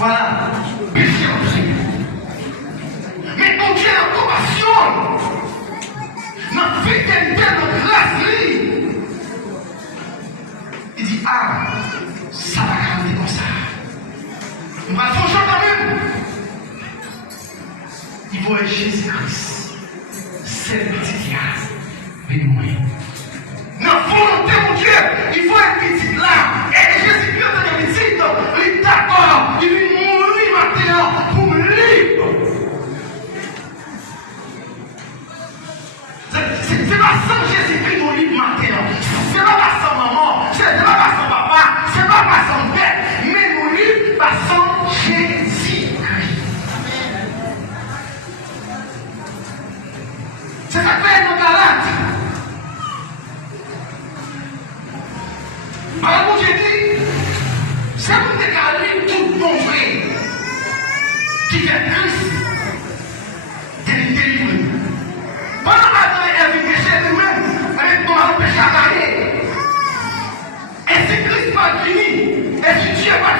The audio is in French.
Voilà. Péché aussi. Mais mon Dieu, la compassion, notre fidélité, notre grâce, il dit, ah, ça va garder comme ça. Nous allons faire quand même. Il faut être Jésus-Christ. C'est le petit là. Béni. Notre volonté, mon Dieu, il faut être petit là. Et Jésus-Christ est petit. Il est d'accord. Il est mourir maintenant pour me libre. C'est pas sans Jésus-Christ nous libre maintenant. C'est pas sans maman. C'est pas sans papa. C'est pas sans père. Mais nous libre pas sans Jésus-Christ. C'est ça que fait nos Galates. Alors, j'ai dit, c'est pour déclarer tout mon vrai qui fait Christ délivré. Pendant que vous avez péché vous-même, avec mon péché à gagner. Et si Christ pas fini, et si Dieu pas